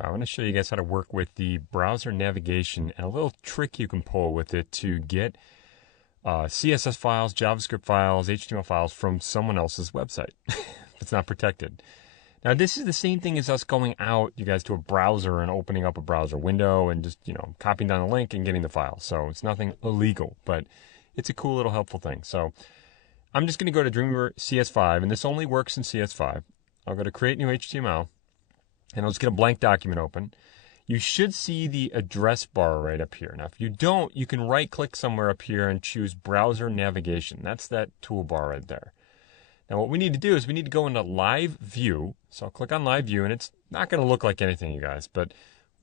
I want to show you guys how to work with the browser navigation and a little trick you can pull with it to get CSS files, JavaScript files, HTML files from someone else's website if it's not protected. Now, this is the same thing as us going out, you guys, to a browser and opening up a browser window and just, copying down the link and getting the file. So it's nothing illegal, but it's a cool little helpful thing. So I'm just going to go to Dreamweaver CS5, and this only works in CS5. I'll go to Create New HTML, and I'll just get a blank document open. You should see the address bar right up here. Now, if you don't, you can right-click somewhere up here and choose Browser Navigation. That's that toolbar right there. Now, what we need to do is we need to go into Live View. So I'll click on Live View, and it's not going to look like anything, you guys, but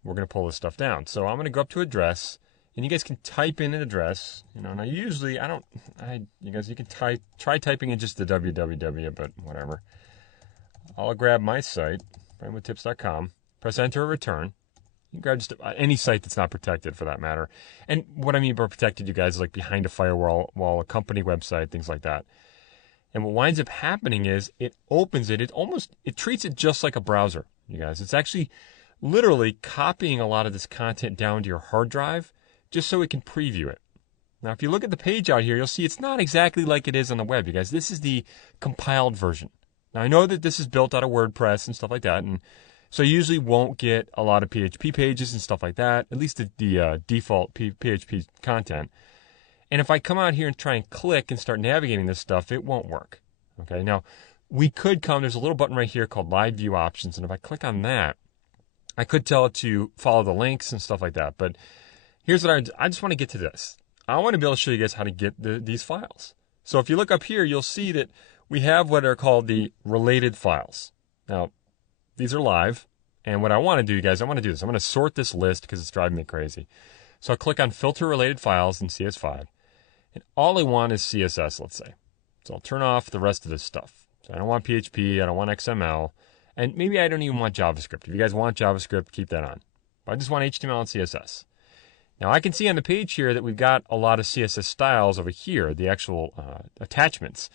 we're going to pull this stuff down. So I'm going to go up to Address, and you guys can type in an address. Now usually you guys, you can try typing in just the www, but whatever. I'll grab my site, brainwithtips.com, press Enter or Return. You can grab just any site that's not protected for that matter. And what I mean by protected, you guys, is like behind a firewall, a company website, things like that. And what winds up happening is it opens it. It treats it just like a browser, you guys. It's actually literally copying a lot of this content down to your hard drive just so it can preview it. Now, if you look at the page out here, you'll see it's not exactly like it is on the web, you guys. This is the compiled version. Now, I know that this is built out of WordPress and stuff like that, and so you usually won't get a lot of PHP pages and stuff like that, at least the default PHP content. And if I come out here and try and click and start navigating this stuff, it won't work. Okay, now there's a little button right here called Live View Options, and if I click on that, I could tell it to follow the links and stuff like that. But here's what I just want to get to this. I want to be able to show you guys how to get these files. So if you look up here, you'll see that we have what are called the related files. Now, these are live, and what I want to do, you guys, I want to do this. I'm going to sort this list because it's driving me crazy. So I'll click on Filter Related Files in CS5, and all I want is CSS, let's say. So I'll turn off the rest of this stuff. So I don't want PHP, I don't want XML, and maybe I don't even want JavaScript. If you guys want JavaScript, keep that on. But I just want HTML and CSS. Now, I can see on the page here that we've got a lot of CSS styles over here, the actual attachments.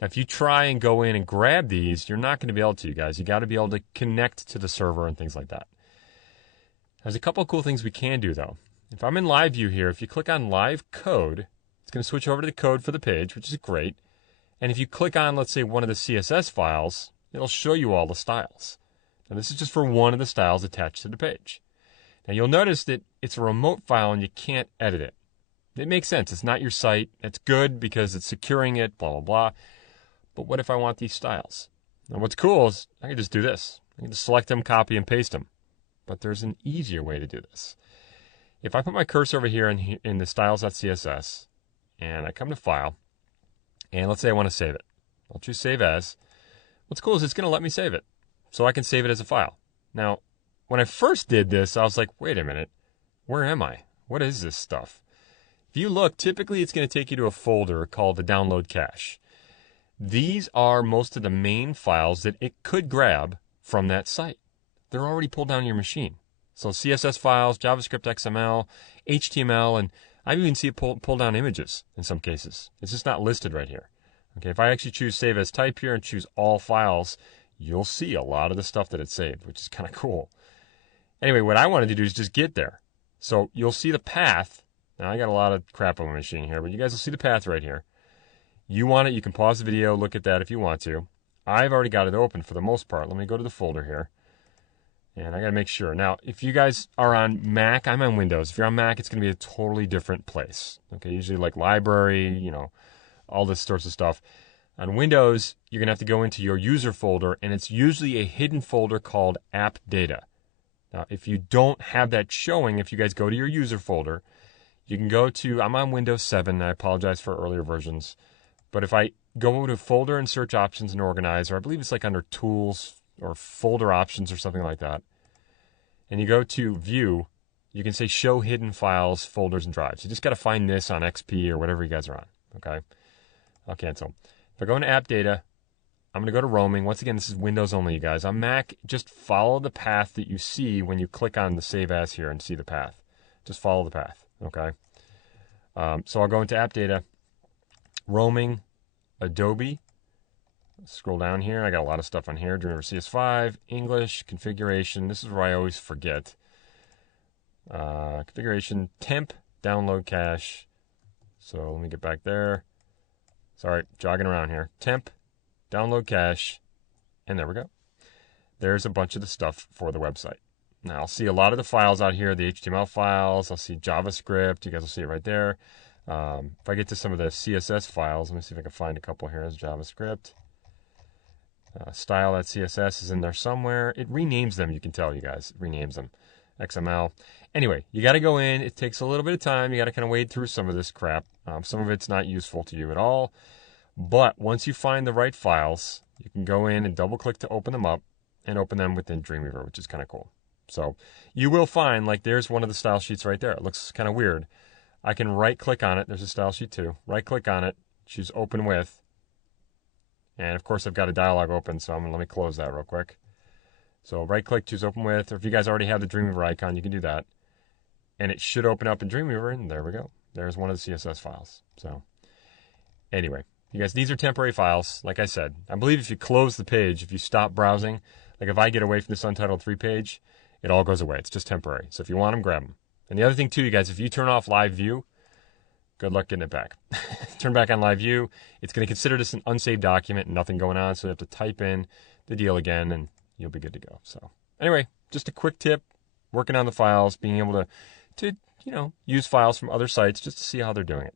Now, if you try and go in and grab these, you're not going to be able to, you guys. You got to be able to connect to the server and things like that. There's a couple of cool things we can do, though. If I'm in Live View here, if you click on Live Code, it's going to switch over to the code for the page, which is great. And if you click on, let's say, one of the CSS files, it'll show you all the styles. Now, this is just for one of the styles attached to the page. Now, you'll notice that it's a remote file and you can't edit it. It makes sense. It's not your site. It's good because it's securing it, blah, blah, blah. But what if I want these styles? Now, what's cool is I can just do this. I can just select them, copy, and paste them. But there's an easier way to do this. If I put my cursor over here in the styles.css, and I come to File, and let's say I want to save it. I'll choose Save As. What's cool is it's going to let me save it. So I can save it as a file. Now, when I first did this, I was like, wait a minute. Where am I? What is this stuff? If you look, typically it's going to take you to a folder called the Download Cache. These are most of the main files that it could grab from that site. They're already pulled down your machine. So CSS files, JavaScript, XML, HTML, and I've even seen it pull down images in some cases. It's just not listed right here. Okay, if I actually choose Save As Type here and choose All Files, you'll see a lot of the stuff that it saved, which is kind of cool. Anyway, what I wanted to do is just get there. So you'll see the path. Now, I got a lot of crap on my machine here, but you guys will see the path right here. You want it, you can pause the video, look at that if you want to. I've already got it open for the most part. Let me go to the folder here. And I got to make sure. Now, if you guys are on Mac, I'm on Windows. If you're on Mac, it's going to be a totally different place. Okay, usually like library, all this sorts of stuff. On Windows, you're going to have to go into your user folder, and it's usually a hidden folder called App Data. Now, if you don't have that showing, if you guys go to your user folder, you can go to, I'm on Windows 7. I apologize for earlier versions. But if I go to Folder and Search Options and Organize, or I believe it's like under Tools or Folder Options or something like that, and you go to View, you can say Show Hidden Files, Folders, and Drives. You just got to find this on XP or whatever you guys are on. Okay? I'll cancel. If I go into App Data, I'm going to go to Roaming. Once again, this is Windows only, you guys. On Mac, just follow the path that you see when you click on the Save As here and see the path. Just follow the path. Okay? So I'll go into App Data, Roaming, Adobe, Scroll down here. I got a lot of stuff on here. Dreamweaver CS5, English, configuration. This is where I always forget. Configuration, temp, download cache. So let me get back there. Sorry, jogging around here. Temp, download cache, and there we go. There's a bunch of the stuff for the website. Now, I'll see a lot of the files out here, the HTML files. I'll see JavaScript. You guys will see it right there. If I get to some of the CSS files, let me see if I can find a couple here. There's JavaScript. Style.css is in there somewhere. It renames them, you can tell, you guys. It renames them. XML. Anyway, you got to go in. It takes a little bit of time. You got to kind of wade through some of this crap. Some of it's not useful to you at all. But once you find the right files, you can go in and double-click to open them up and open them within Dreamweaver, which is kind of cool. So you will find, like, there's one of the style sheets right there. It looks kind of weird. I can right-click on it. There's a style sheet too. Right-click on it, choose Open With. And, of course, I've got a dialog open, so let me close that real quick. So right-click, choose Open With. Or if you guys already have the Dreamweaver icon, you can do that. And it should open up in Dreamweaver, and there we go. There's one of the CSS files. So anyway, you guys, these are temporary files. Like I said, I believe if you close the page, if you stop browsing, like if I get away from this Untitled 3 page, it all goes away. It's just temporary. So if you want them, grab them. And the other thing too, you guys, if you turn off live view, good luck getting it back. Turn back on live view. It's going to consider this an unsaved document and nothing going on. So you have to type in the deal again and you'll be good to go. So anyway, just a quick tip, working on the files, being able to use files from other sites just to see how they're doing it.